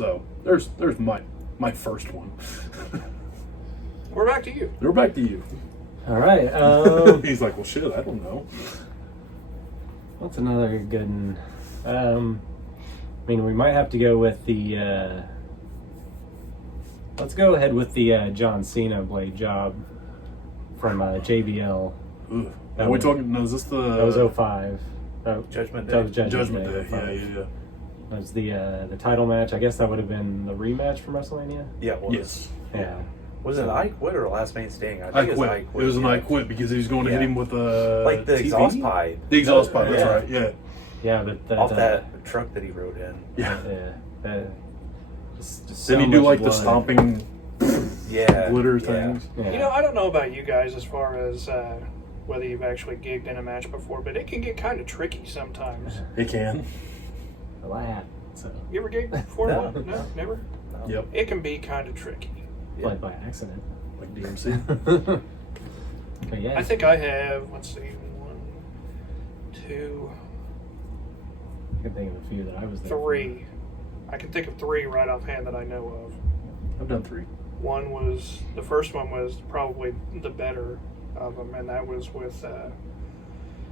So there's my first one. We're back to you. We're back to you. All right. He's like, well, shit, I don't know. What's another good one? I mean, we might have to go with the. Let's go ahead with the John Cena blade job from JBL. Ugh. Are we talking? No, is this the? That was 05. Judgment Day. That was Judgment Day. 05. Yeah. That was the title match. I guess that would have been the rematch from WrestleMania. Yeah, it was. Yes. Yeah. Was it I Quit or Last Man Standing? I quit. It was an I quit because he was going to hit him with a like the TV? exhaust pipe. The exhaust pipe. That's Yeah. right. Yeah. Yeah, but Off that truck that he rode in. Yeah. Just Didn't he do like the stomping Yeah. glitter Yeah. things? Yeah. You know, I don't know about you guys as far as whether you've actually gigged in a match before, but it can get kind of tricky sometimes. It can. Well, I had. So You ever gigged before? No. No, never? No. Yep. It can be kind of tricky. played by accident. Like DMC. But yeah. I think I have, let's see, 1, 2, I can think of a few that I was there 3. I can think of 3 right offhand that I know of. I've done 3. The first one was probably the better of them, and that was with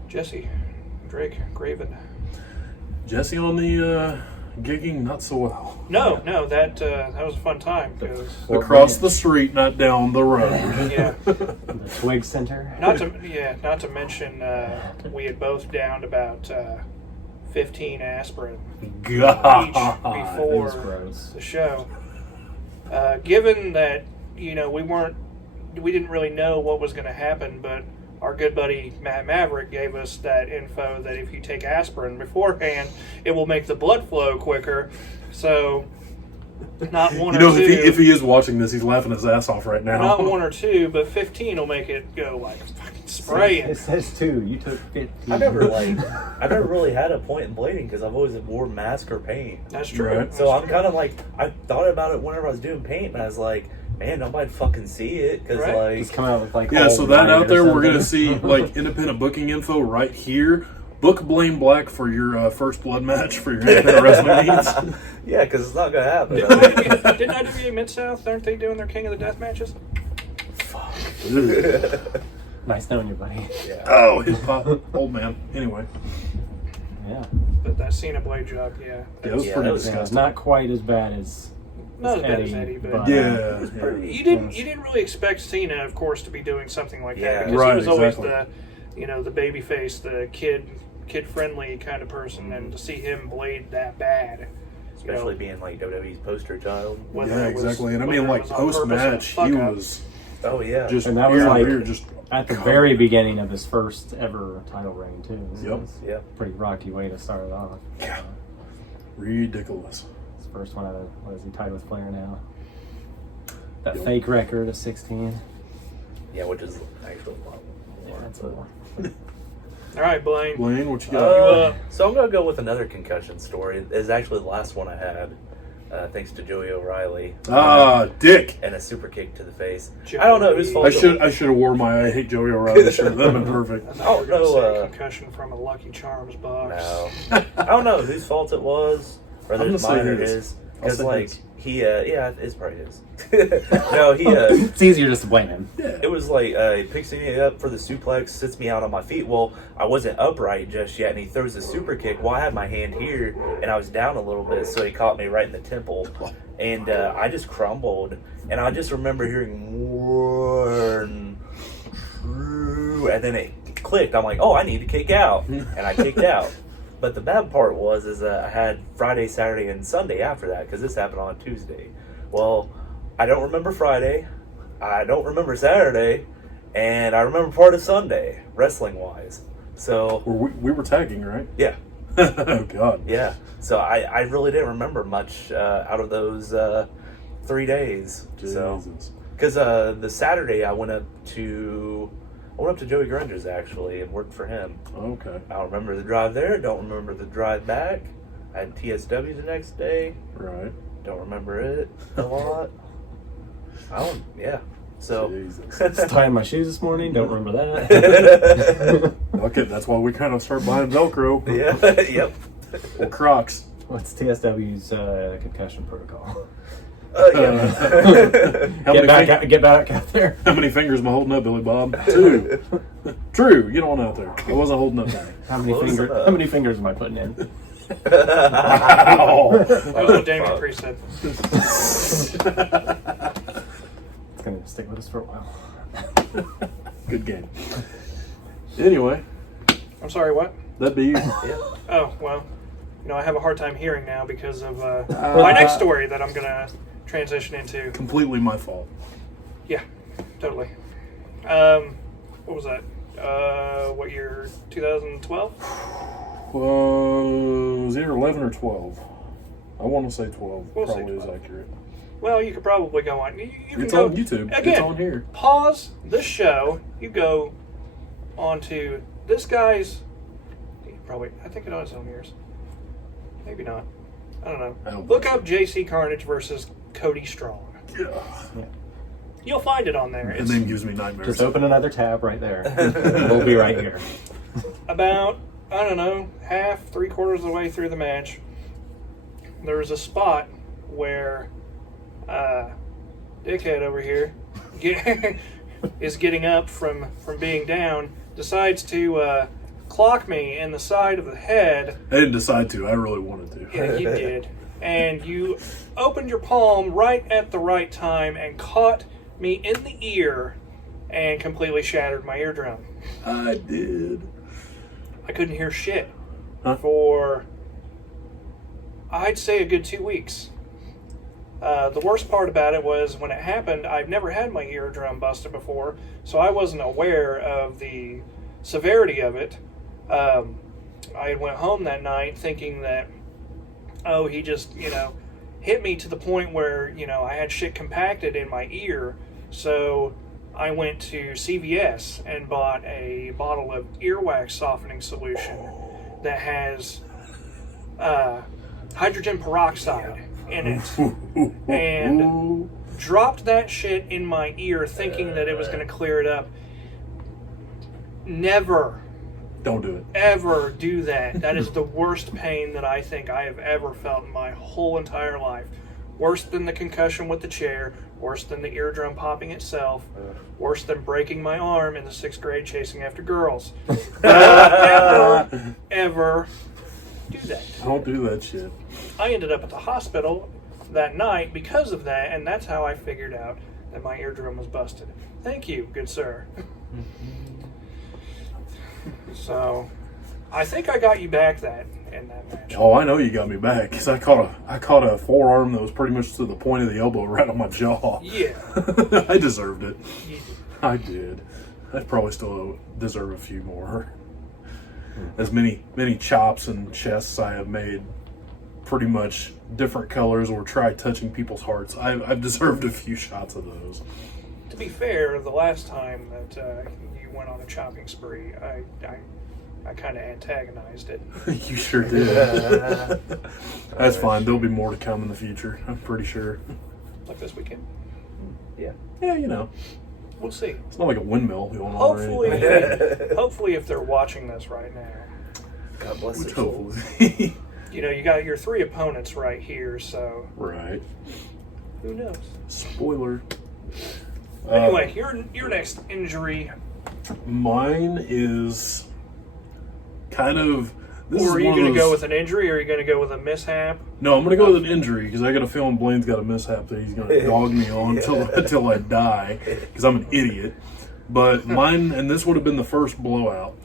Jesse Drake Graven. Jesse on the gigging, not so well. No, that was a fun time because Across the street, not down the road. yeah, The Twig Center. not to mention we had both downed about 15 aspirin God. each That was before gross. the show. Given that we didn't really know what was going to happen, but our good buddy Matt Maverick gave us that info that if you take aspirin beforehand, it will make the blood flow quicker. So, not one or two. If he is watching this, he's laughing his ass off right now. Not 1 or 2, but 15 will make it go like fucking spraying. It says 2. You took 15. I never really had a point in blading because I've always wore mask or paint. That's true. Right. So I'm kind of like, I thought about it whenever I was doing paint, and I was like, man, nobody'd fucking see it because Right. Just come out with like. Yeah, all so that white out or there, we're something. going to see like independent booking info right here. Book Blaine Black for your first blood match for your independent wrestling needs. yeah, because it's not gonna happen. Didn't IWA Mid-South, aren't they doing their King of the Death matches? Ugh. Nice knowing you, buddy. Yeah. Oh, his pop, old man. Anyway, Yeah. But that Cena blade job, yeah. yeah, it was Yeah, pretty that was Yeah, disgusting. not quite as bad as. Not as bad as Eddie, but Yeah, you didn't really expect Cena, of course, to be doing something like Yeah. that because Right, he was always exactly. the baby face, the kid friendly kind of person, and to see him blade that bad, Especially being like WWE's poster child. whether Yeah, it was- exactly. And I whether mean, it like was on purpose or post-match, fuck he up. was Oh yeah. just And that was here, like- here, just At the very beginning of his first ever title reign, too. So Yep. it was Yeah. a pretty rocky way to start it off. Yeah. ridiculous. His first one out of, what is he tied with Flair now? That Yep. fake record of 16. Yeah, which is actually a lot Yeah, more. that's more. All right, Blaine. Blaine, what you got? So I'm gonna go with another concussion story. It's actually the last one I had, thanks to Joey O'Reilly. Dick. And a super kick to the face. Joey. I don't know whose fault. I should have wore my I Hate Joey O'Reilly shirt. That'd been perfect. I thought you were Oh, going to no, say concussion from a Lucky Charms box. No, I don't know whose fault it was, whether I'm it's gonna say mine or his. his. I'll Because say like his. he, yeah, it's probably his. No, he. It's easier just to blame him. Yeah. It was like he picks me up for the suplex, sits me out on my feet. Well, I wasn't upright just yet, and he throws a super kick. Well, I had my hand here, and I was down a little bit, so he caught me right in the temple, and I just crumbled. And I just remember hearing one, two, and then it clicked. I'm like, oh, I need to kick out, and I kicked out. But the bad part was I had Friday, Saturday, and Sunday after that because this happened on Tuesday. Well, I don't remember Friday, I don't remember Saturday, and I remember part of Sunday, wrestling-wise. So, We were tagging, right? yeah, Oh, God. yeah. So I really didn't remember much out of those 3 days. So, Jesus. because the Saturday I went up to Joey Granger's actually and worked for him. Okay. I don't remember the drive there. Don't remember the drive back. I had TSW the next day. Right. Don't remember it a lot. Yeah. So. Jesus. Just tying my shoes this morning. Don't remember that. Okay, that's why we kind of start buying Velcro. Yeah. Yep. Or Crocs. What's TSW's concussion protocol? Yeah. Get back out there. How many fingers am I holding up, Billy Bob? 2. True. Get on out there. I wasn't holding up any. How many fingers am I putting in? Wow. That was what Damien Priest said. It's gonna stick with us for a while. Good game. Anyway, I'm sorry, what? that'd be you. Yeah. Oh, well, I have a hard time hearing now because of my next story that I'm going to transition into. Completely my fault. Yeah, totally. What was that? What year? 2012? Was either 11 or 12. I want to say 12. We'll say Probably 12. is accurate. Well, you could probably go on. You can It's go, on YouTube. Again, It's on here. pause the show. You go onto this guy's. Probably, I think it is on yours. Maybe not. I don't know. Look up JC Carnage versus Cody Strong. Yeah. You'll find it on there. The It's name gives me nightmares. Just open another tab right there. We'll be right here. about, I don't know, half, 3/4 of the way through the match. There was a spot where dickhead over here is getting up from being down, decides to clock me in the side of the head. I didn't decide to. I really wanted to. Yeah, you did. And you opened your palm right at the right time and caught me in the ear and completely shattered my eardrum. I did. I couldn't hear shit Huh? I'd say a good 2 weeks. The worst part about it was when it happened, I've never had my eardrum busted before, so I wasn't aware of the severity of it. I went home that night thinking that, he just, hit me to the point where, I had shit compacted in my ear. So I went to CVS and bought a bottle of earwax softening solution that has hydrogen peroxide in it. And dropped that shit in my ear thinking that it was going to clear it up. Never. Don't do it. Ever do that. That is the worst pain that I think I have ever felt in my whole entire life. Worse than the concussion with the chair, worse than the eardrum popping itself, worse than breaking my arm in the 6th grade chasing after girls. Ever do that. Don't do that shit. I ended up at the hospital that night because of that, and that's how I figured out that my eardrum was busted. Thank you, good sir. So, I think I got you back in that match. Oh, I know you got me back because I caught a forearm that was pretty much to the point of the elbow right on my jaw. Yeah. I deserved it. You did. I did. I probably still deserve a few more. As many chops and chests I have made, pretty much different colors, or tried touching people's hearts. I've deserved a few shots of those. To be fair, the last time that you went on a chopping spree, I kind of antagonized it. You sure did. That's fine. There'll be more to come in the future. I'm pretty sure. Like this weekend. Yeah. Yeah, We'll see. it's not like a windmill going on or Hopefully, anything. hopefully, if they're watching this right now, God bless Which their soul. hopefully. you got your 3 opponents right here, so Right. who knows? Spoiler. Anyway, your next injury. Mine is kind of. This Or is are you one of going to go those- with an injury, or are you going to go with a mishap? No, I'm going to go with an injury because I got a feeling Blaine's got a mishap that he's going to dog me on until I die because I'm an idiot. But mine, and this would have been the first blowout.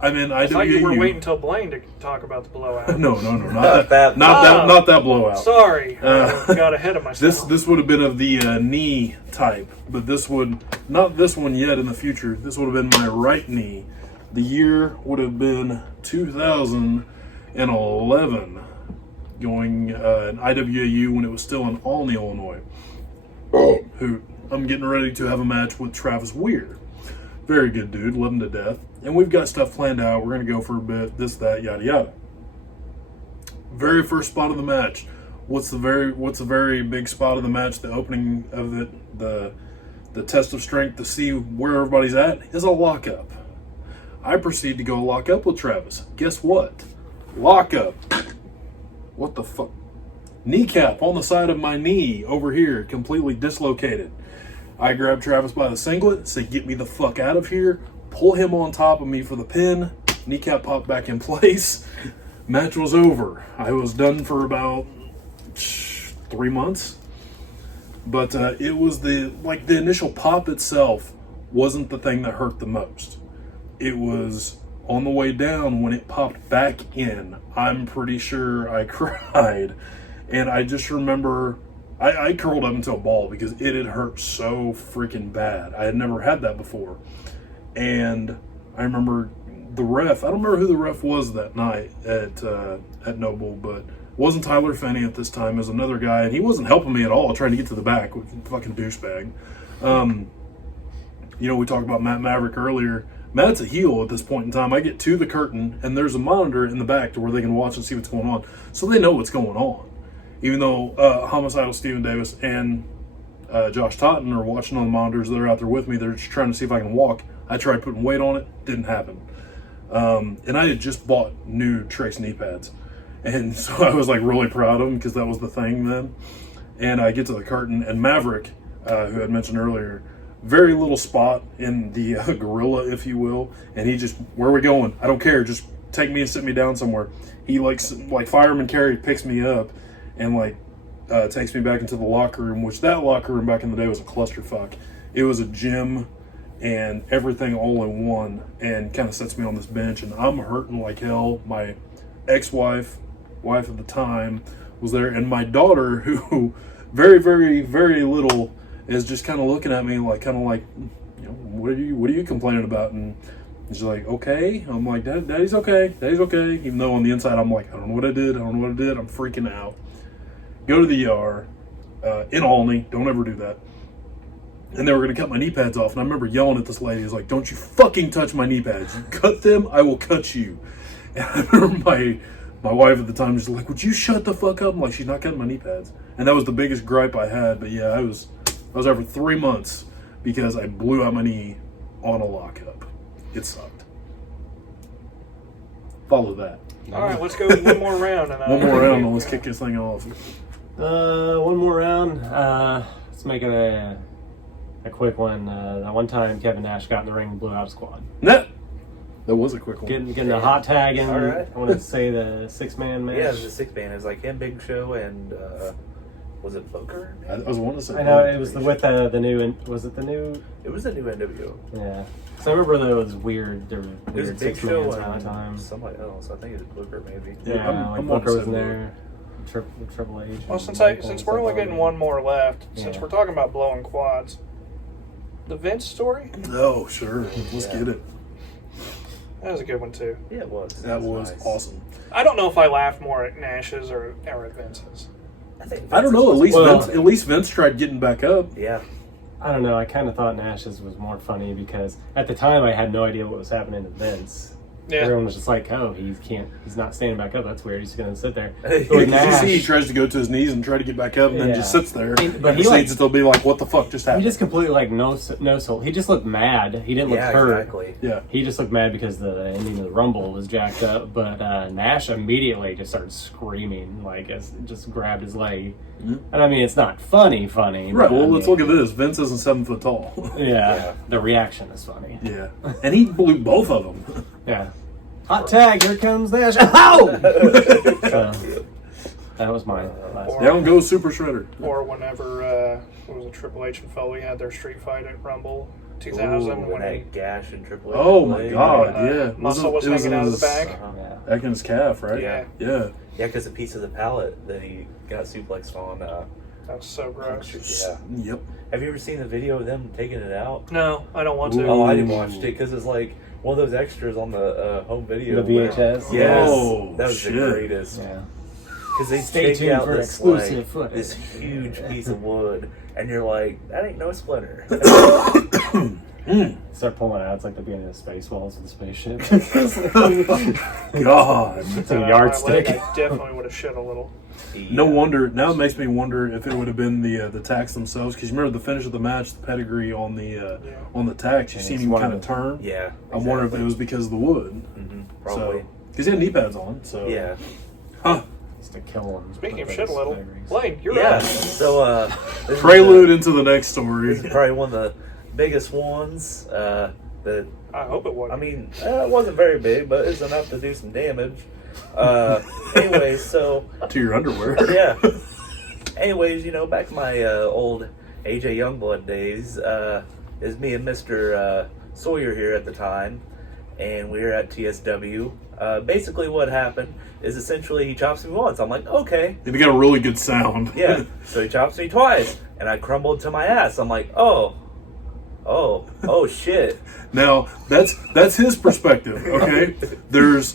I'm in I thought you were IWU. waiting until Blaine to talk about the blowout. No, not that. Not that blowout. Sorry, I got ahead of myself. This would have been of the knee type, but this would not this one yet in the future. This would have been my right knee. The year would have been 2011, going in IWAU when it was still in Olney, Illinois. Who I'm getting ready to have a match with Travis Weir. Very good dude, love him to death. And we've got stuff planned out. We're going to go for a bit, this, that, yada, yada. Very first spot of the match. What's the very big spot of the match? The opening of it, the test of strength to see where everybody's at is a lockup. I proceed to go lock up with Travis. Guess what? Lockup. what the fuck? Kneecap on the side of my knee over here, completely dislocated. I grab Travis by the singlet, say, get me the fuck out of here, pull him on top of me for the pin, kneecap popped back in place. Match was over. I was done for about 3 months. But it was the initial pop itself wasn't the thing that hurt the most. It was on the way down when it popped back in. I'm pretty sure I cried. And I just remember I curled up into a ball because it had hurt so freaking bad. I had never had that before. And I remember the ref, I don't remember who the ref was that night at Noble, but it wasn't Tyler Finney at this time. It was another guy, and he wasn't helping me at all, trying to get to the back. Fucking douchebag. We talked about Matt Maverick earlier. Matt's a heel at this point in time. I get to the curtain, and there's a monitor in the back to where they can watch and see what's going on. So they know what's going on. Even though Homicidal Steven Davis and Josh Totten are watching on the monitors, they're out there with me. They're just trying to see if I can walk. I tried putting weight on it. Didn't happen. And I had just bought new Trace knee pads. And so I was really proud of them because that was the thing then. And I get to the curtain, and Maverick, who I had mentioned earlier, very little spot in the gorilla, if you will. And he just, where are we going? I don't care. Just take me and sit me down somewhere. He like Fireman Carey picks me up and takes me back into the locker room, which that locker room back in the day was a clusterfuck. It was a gym and everything all in one, and kind of sets me on this bench, and I'm hurting like hell. My ex-wife, wife at the time, was there, and my daughter, who very, very, very little, is just kind of looking at me what are you complaining about? And she's like, okay. I'm like, Daddy's okay. Daddy's okay. Even though on the inside I'm like, I don't know what I did. I'm freaking out. Go to the ER in Olney. Don't ever do that. And they were going to cut my knee pads off. And I remember yelling at this lady. I was like, don't you fucking touch my knee pads. You cut them, I will cut you. And I remember my wife at the time was like, would you shut the fuck up? I'm like, she's not cutting my knee pads. And that was the biggest gripe I had. But yeah, I was there for 3 months because I blew out my knee on a lockup. It sucked. Follow that. All right, let's go one more round. One more round and let's kick this thing off. One more round. Let's make it a quick one. That one time Kevin Nash got in the ring and blew out a squad. That was a quick one. Getting a hot tag in. All right. I wanted to say the 6-man match. Yeah, it was a 6-man. It was like him, Big Show, and was it Booker? I was wanting to say. I know it was with the new. Was it the new? It was the new NWO. Yeah. So I remember that it was weird. There were It was weird Big 6 Show mans at the and time. somebody else. I think it was Booker, maybe. Yeah, I'm Booker was in wanting to say there. Triple H. Well, and since Michael since and we're stuff only on getting there. one more left, since Yeah. we're talking about blowing quads, the Vince story, Oh, sure. Let's Yeah. get it. that was a good one too. Yeah, it was. That was nice. awesome. I don't know if I laughed more at Nash's or at Vince's. I don't know. Well- At least Vince tried getting back up. Yeah. I don't know. I kind of thought Nash's was more funny because at the time I had no idea what was happening to Vince. Yeah. Everyone was just like, "Oh, he's not standing back up. That's weird. He's going to sit there." Did With Did you Nash, see he tries to go to his knees and try to get back up and then Yeah. just sits there. But And he proceeds to be like, what the fuck just he happened? just completely no soul. He just looked mad. He didn't look Yeah, hurt. exactly. Yeah. He just looked mad because the ending of the Rumble was jacked up. But Nash immediately just started screaming, just grabbed his leg. Mhm. And I mean, it's not funny. Right, but, well, I let's mean, look at this. Vince isn't 7 foot tall. Yeah, Yeah. the reaction is funny. Yeah. And he blew both of them. Yeah. Hot tag, here comes Nash. Ow! So, that was my last Or- Down goes Super Shredder. Or whenever what was it, Triple H and Foley had their street fight at Rumble 2000 Ooh, when that gash and Triple H. Oh my leg. God, yeah. muscle was It was hanging out of the his- back. Yeah. Back in his calf, right? Yeah. Yeah. Yeah, because a piece of the pallet that he got suplexed on. That was so gross. Yeah. Yep. Have you ever seen the video of them taking it out? No, I don't want to. Oh, I didn't watch it because it's like one of those extras on the home video. The VHS? Yes, Oh, that was shit. the greatest. Yeah. Because they Stay take tuned out for this exclusive like, footage. this huge piece of wood, and you're like, that ain't no splinter. Start pulling out. It's like the beginning of Spaceballs with the spaceship. God. It's a My leg, yardstick. I definitely would have shit a little. No wonder. Now it makes me wonder if it would have been the tacks themselves. Because you remember the finish of the match, the pedigree on the tacks. You And seen it's him one kind of of the- turn. Yeah, I wonder if it was because of the wood. Probably. Because he had knee pads on. So Yeah. Huh. Just to kill him. Speaking of with shit a those little, flavorings. Blaine, you're Yeah. up. So this Prelude into the next story. This is probably one of the biggest ones. That I hope it was. I mean, it wasn't very big, but it's enough to do some damage. Anyways, so To your underwear. yeah. Anyways, back to my old AJ Youngblood days. Is me and Mr. Sawyer here at the time, and we were at TSW. Basically, what happened is essentially he chops me once. I'm like, okay. And you got a really good sound. Yeah. So he chops me twice, and I crumbled to my ass. I'm like, oh shit. Now that's his perspective. Okay, there's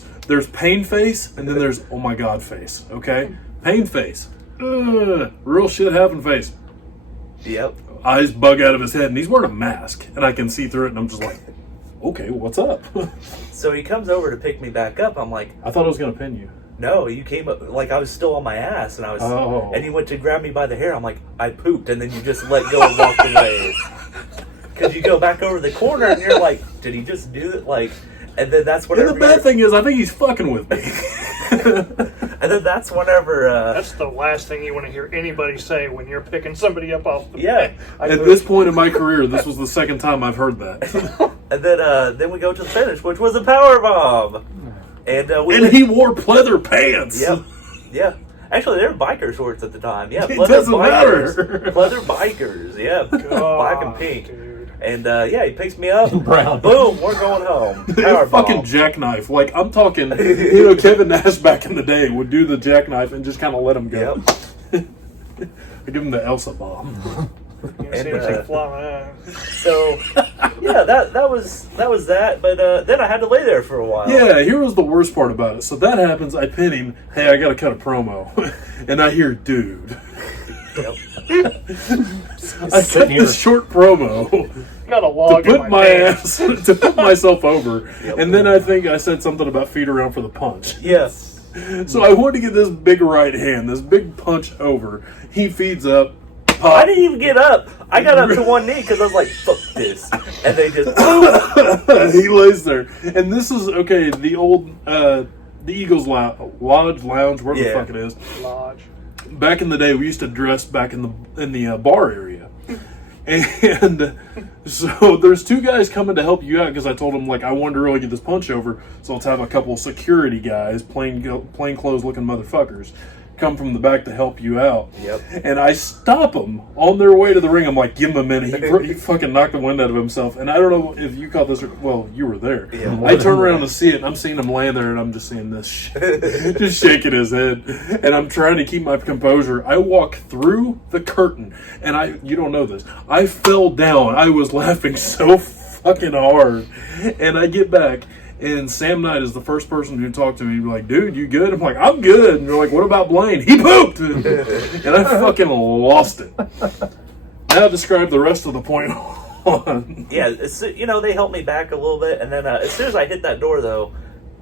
pain face, and then there's oh my god face. Okay, pain face, real shit happen face. Yep. Eyes bug out of his head, and he's wearing a mask, and I can see through it, and I'm just like, okay, what's up? So he comes over to pick me back up. I'm like, I thought I was gonna pin you. no, you came up like I was still on my ass, and I was, Oh. and you went to grab me by the hair. I'm like, I pooped, and then you just let go and walked away. Because you go back over the corner, and you're like, did he just do it? Like, and then that's And whenever. the bad thing is, I think he's fucking with me. And then that's whenever. That's the last thing you want to hear anybody say when you're picking somebody up off the Yeah. I At moved. this point in my career, this was the second time I've heard that. And then we go to the finish, which was a power bomb. And we. And he wore pleather pants. Yep. Yeah. Actually, they were biker shorts at the time. Yeah. It Pleather doesn't bikers. matter. Pleather bikers. Yeah. Black and pink. Dude. And yeah, he picks me up. Brown. Boom, we're going home. Power Fucking bomb. jackknife. Like, I'm talking, Kevin Nash back in the day would do the jackknife and just kind of let him go. Yep. I give him the Elsa bomb. You And, see anything flying out. So yeah, that was that. But then I had to lay there for a while. Yeah, here was the worst part about it. So that happens, I pin him, hey, I gotta cut a promo. And I hear, dude. Yep. I cut Sitting here. this short promo Got a to log in put my my pants. ass, to put myself over. Yep. And then I think I said something about feet around for the punch. Yes. So I wanted to get this big right hand, this big punch over. He feeds up. I Pop. didn't even get up. I got up to one knee because I was like, "Fuck this," and they just. He lays there. And this is, okay, the old, the Eagles Lodge, Lounge, wherever the Yeah. fuck it is. Lodge. Back in the day, we used to dress back in the bar area, and so there's two guys coming to help you out because I told them, like, I wanted to really get this punch over, so let's have a couple security guys, plain clothes looking motherfuckers, come from the back to help you out. Yep. And I stop them on their way to the ring. I'm like, give him a minute. He fucking knocked the wind out of himself. And I don't know if you caught this. Well, you were there. Yeah. I turn around to see it, and I'm seeing him laying there, and I'm just seeing this shit. Just shaking his head. And I'm trying to keep my composure. I walk through the curtain, and you don't know this. I fell down. I was laughing so fucking hard. And I get back. And Sam Knight is the first person who talked to me, like, dude, you good? I'm like, I'm good. And they're like, what about Blaine? He pooped! And I fucking lost it. Now describe the rest of the point on. Yeah, they helped me back a little bit, and then as soon as I hit that door, though,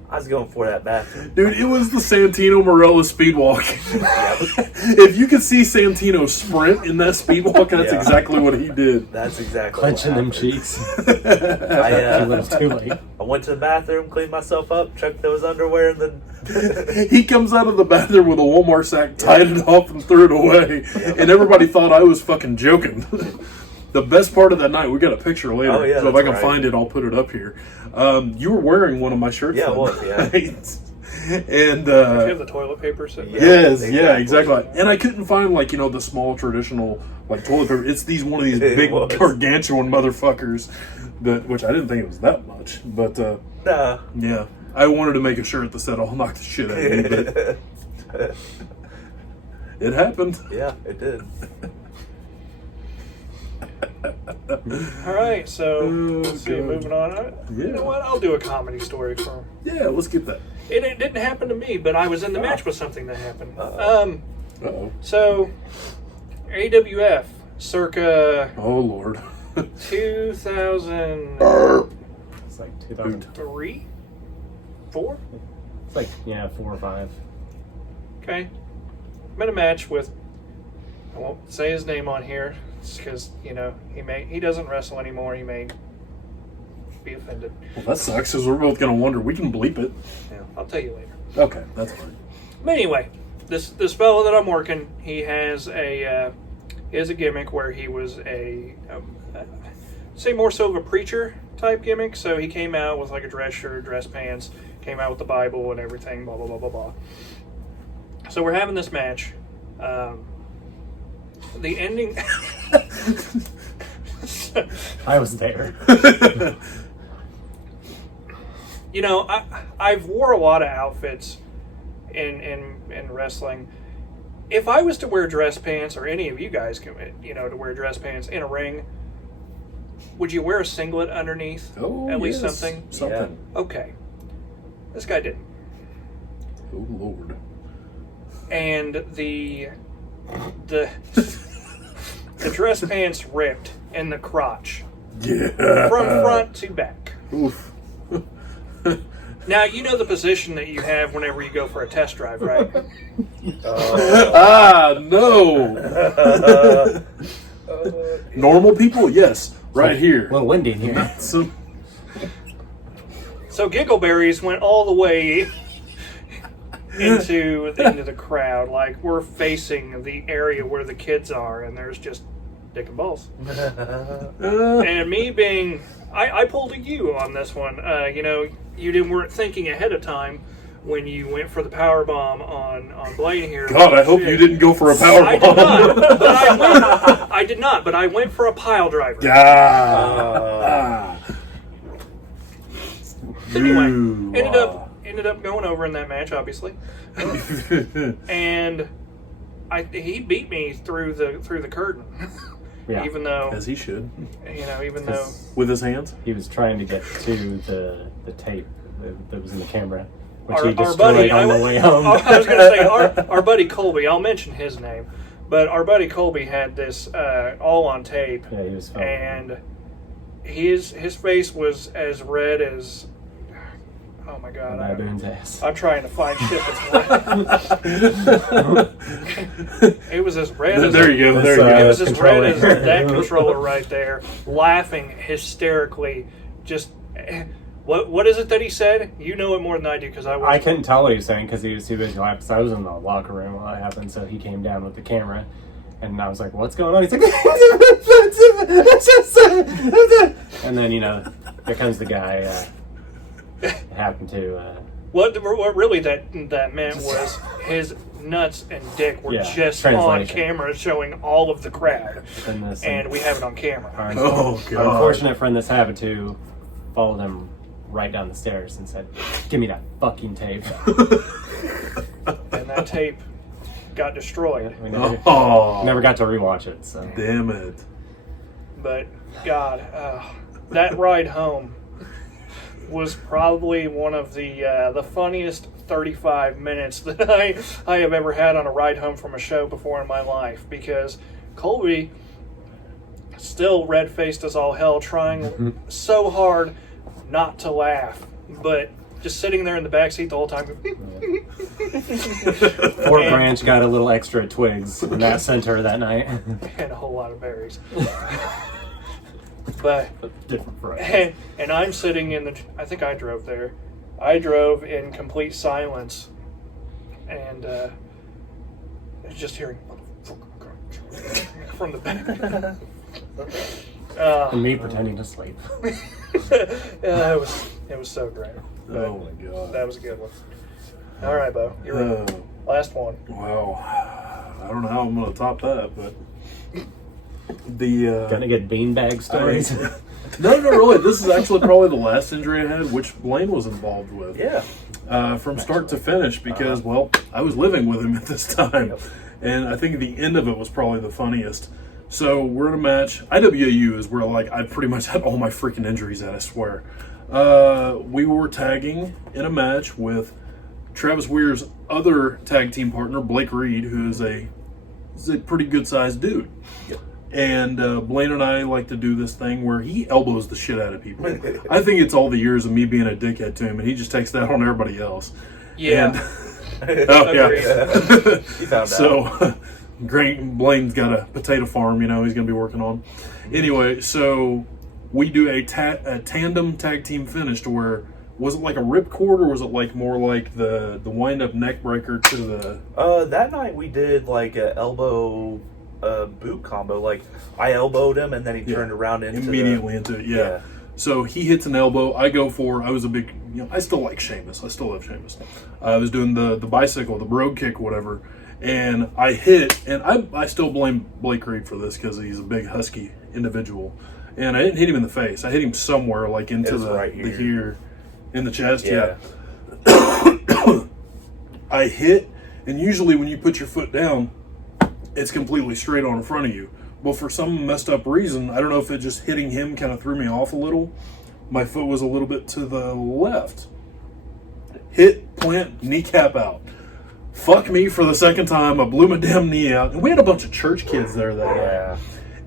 I was going for that bathroom. Dude, it was the Santino Marella speedwalk. Yep. If you could see Santino sprint in that speedwalk, that's Yeah. exactly what he did. That's exactly Clenching them what happened. cheeks. I, Too little, too late. I went to the bathroom, cleaned myself up, chucked those underwear, and then He comes out of the bathroom with a Walmart sack, tied it off, and threw it away. And everybody thought I was fucking joking. The best part of that night, we got a picture later. Oh, yeah, so if I that's can right. find it, I'll put it up here. You were wearing one of my shirts. Yeah, that it was, yeah. night. And Do you have the toilet paper sitting Yeah. there? yes, yeah, exactly. exactly. And I couldn't find, like, the small traditional, like, toilet paper. It's one of these It big was. gargantuan motherfuckers which I didn't think it was that much, but nah. yeah, I wanted to make a shirt that said "I'll knock the shit out of you," but it happened. Yeah, it did. All right, so Oh, let's see. God. Moving on. Yeah. You know what? I'll do a comedy story for him. Yeah, let's get that. It didn't happen to me, but I was in the match with something that happened. Uh-oh. So AWF circa Oh Lord. 2003, It's like 2000. 4. It's like 4 or 5. Okay. I'm in a match with, I won't say his name on here because he doesn't wrestle anymore. He may be offended. Well, that sucks because we're both gonna wonder. We can bleep it. Yeah, I'll tell you later. Okay, that's fine. But anyway, this fellow that I'm working, he has a gimmick where he was say more so of a preacher type gimmick. So he came out with like a dress shirt, dress pants, came out with the Bible and everything, blah blah blah blah blah. So we're having this match. The ending. I was there. You know, I've wore a lot of outfits in wrestling. If I was to wear dress pants, or any of you guys, to wear dress pants in a ring, would you wear a singlet underneath? Oh, at least yes. something. Something. Okay. This guy didn't. Oh Lord. And the dress pants ripped in the crotch. Yeah. From front to back. Oof. Now, you know the position that you have whenever you go for a test drive, right? No. Normal people, yes. Right here. A little windy in here. So, So Giggleberries went all the way into the crowd. Like, we're facing the area where the kids are, and there's just dick and balls. And me being... I pulled a U on this one. You weren't thinking ahead of time when you went for the power bomb on Blaine here. God, I hope you didn't go for a power I bomb. did not. I did not, but I went for a pile driver. Anyway, ended up going over in that match, obviously, and he beat me through the curtain. Yeah. Even though, As he should. Even though With his hands? He was trying to get to the tape that was in the camera, which our he destroyed buddy, on the way home. I was going to say our buddy Colby. I'll mention his name, but our buddy Colby had this all on tape, Yeah, he was filming. and his face was as red as. Oh my God! Baboon's ass. I'm trying to find shit that's red. It was as red as There you go. There you it go. was as red as that controller right there, laughing hysterically. Just what is it that he said? You know it more than I do because I couldn't tell what he was saying because he was too busy laughing. So I was in the locker room while that happened, so he came down with the camera. And I was like, what's going on? He's like, and then, here comes the guy. It happened to... What really that meant was his nuts and dick were just on translation. camera showing all of the crowd. And we have it on camera. Our God. unfortunate friend this happened to followed him right down the stairs and said, give me that fucking tape. And that tape got destroyed. We never got to rewatch it. So. Damn it. But, God, that ride home was probably one of the funniest 35 minutes that I have ever had on a ride home from a show before in my life, because Colby, still red-faced as all hell, trying so hard not to laugh, but just sitting there in the backseat the whole time. Fort Branch got a little extra twigs in that center that night. And a whole lot of berries. But different varieties. and I'm sitting in I think I drove there. I drove in complete silence, and just hearing from the back. And me pretending to sleep. It was so great. Oh my God. That was a good one. All right, Bo, you're up. Last one. Well, I don't know how I'm going to top that, but Gonna get beanbag stories. No, really. This is actually probably the last injury I had, which Blaine was involved with. Yeah. From start to finish, because I was living with him at this time, and I think the end of it was probably the funniest. So we're in a match. IWAU is where I pretty much had all my freaking injuries at. I swear. We were tagging in a match with Travis Weir's other tag team partner, Blake Reed, who is a pretty good sized dude. Yep. And Blaine and I like to do this thing where he elbows the shit out of people. I think it's all the years of me being a dickhead to him, and he just takes that on everybody else. Yeah. You found out. So, Blaine's got a potato farm, he's going to be working on. Anyway, so we do a tandem tag team finish to where Was it like a ripcord, or was it like more like the wind-up neck breaker to the... That night we did like a elbow boot combo. Like I elbowed him and then he turned around into immediately into it. Yeah. So he hits an elbow. I go for. I was a big. I still like Sheamus. I still love Sheamus. I was doing the bicycle, the brogue kick, whatever, and I hit. And I still blame Blake Reed for this because he's a big husky individual. And I didn't hit him in the face. I hit him somewhere like into the right here. the here in the chest. Yeah. I hit, and usually when you put your foot down, it's completely straight on in front of you. Well, for some messed up reason, I don't know if it just hitting him kind of threw me off a little. My foot was a little bit to the left. Hit, plant, kneecap out. Fuck me for the second time. I blew my damn knee out. And we had a bunch of church kids there that night.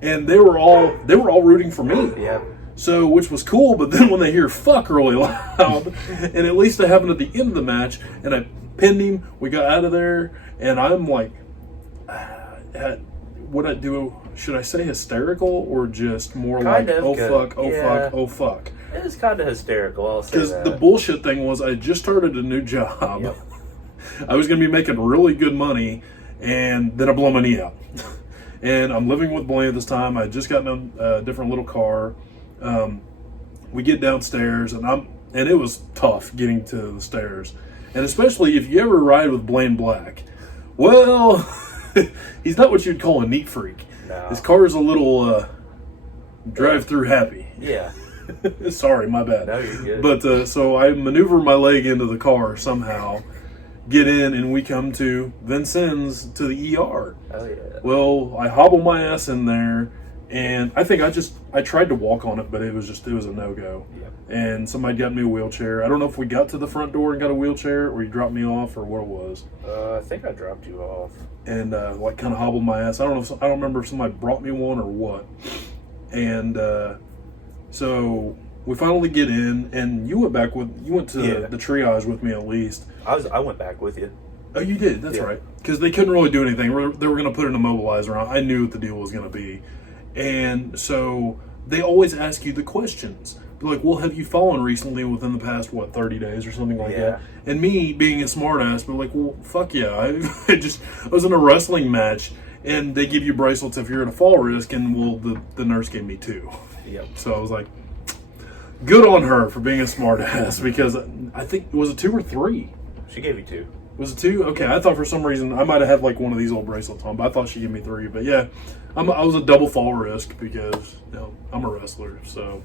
And they were all rooting for me. Yeah. So, which was cool, but then when they hear fuck really loud, and at least it happened at the end of the match, and I pinned him, we got out of there, and I'm like, what I do, should I say hysterical, or just more Kind like, of oh good. fuck, oh Yeah. fuck, oh fuck? It was kind of hysterical, I'll say Because that. the bullshit thing was, I just started a new job. Yep. I was going to be making really good money, and then I blow my knee out. And I'm living with Blaine at this time. I had just gotten a different little car. We get downstairs, and it was tough getting to the stairs. And especially if you ever ride with Blaine Black. Well, he's not what you'd call a neat freak. No. His car is a little drive-through happy. Yeah. Sorry, my bad. No, you're good. But so I maneuver my leg into the car somehow, get in, and we come to Vincennes to the ER. Oh, yeah. Well, I hobble my ass in there, and I think I tried to walk on it, but it was a no-go. Yep. And somebody got me a wheelchair. I don't know if we got to the front door and got a wheelchair, or you dropped me off, or what it was. I think I dropped you off. And like kind of hobbled my ass. I don't remember if somebody brought me one or what. And so we finally get in, and you went to the triage with me at least. I went back with you. Oh, you did. That's Yeah. right. Because they couldn't really do anything. They were going to put an immobilizer on. I knew what the deal was going to be, and so they always ask you the questions. They're like, "Well, have you fallen recently within the past 30 days or something like that?" And me being a smartass, but like, "Well, fuck yeah! I was in a wrestling match, and they give you bracelets if you're at a fall risk, and the nurse gave me 2. Yep. So I was like, good on her for being a smartass, because I think was it 2 or 3. She gave you 2. Was it 2? Okay, I thought for some reason I might have had like one of these old bracelets on, but I thought she gave me 3. But yeah, I was a double fall risk because I'm a wrestler. So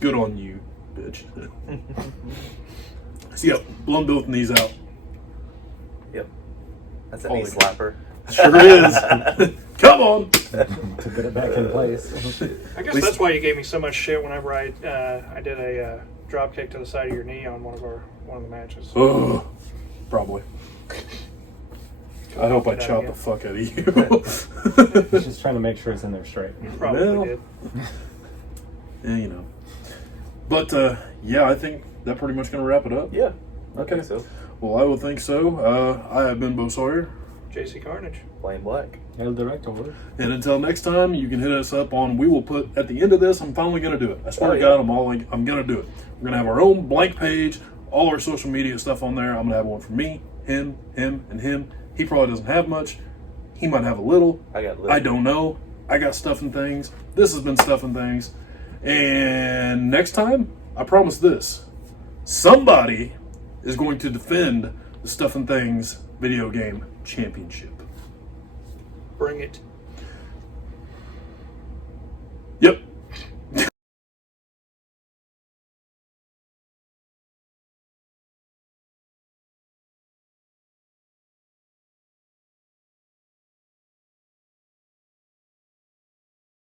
good on you, bitch. So yeah, blown both knees out. Yep. That's a Holy knee slapper. Sure is. Come on. To get it back in place. I guess that's why you gave me so much shit whenever I did a drop kick to the side of your knee on one of the matches. Ugh, probably. I hope I chop the fuck out of you. Just trying to make sure it's in there straight. You probably Well, did. Yeah, But yeah, I think that pretty much going to wrap it up. Yeah. I Okay. think so. Well, I would think so. I have been Bo Sawyer. JC Carnage. Plain black. El Director. And until next time, you can hit us up on, we will put, at the end of this, I'm finally going to do it. I swear Oh, to yeah. God, I'm going to do it. We're going to have our own blank page, all our social media stuff on there. I'm going to have one for me, him, and him. He probably doesn't have much. He might have a little. I got little. I don't know. I got Stuff and Things. This has been Stuff and Things. And next time, I promise this. Somebody is going to defend the Stuff and Things video game championship. Bring it.